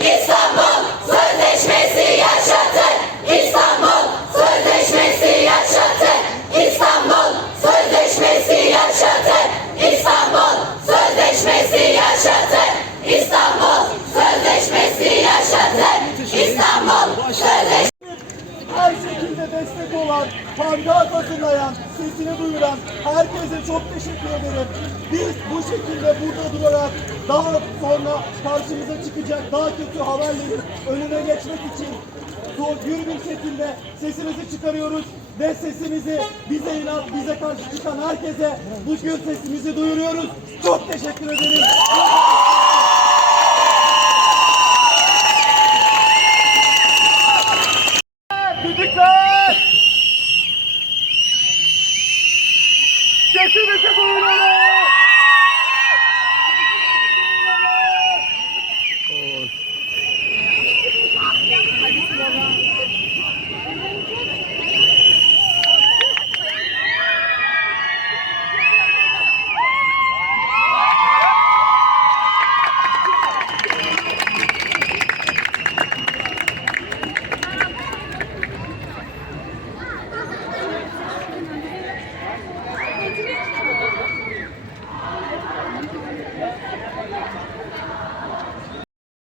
e sabor. Destek olan, pandat hazırlayan, sesini duyuran herkese çok teşekkür ederim. Biz bu şekilde burada durarak daha sonra karşımıza çıkacak daha kötü haberlerin önüne geçmek için gür bir şekilde sesimizi çıkarıyoruz ve sesimizi bize inat, bize karşı çıkan herkese bu gür sesimizi duyuruyoruz. Çok teşekkür ederim. Sesimizi duyuralım!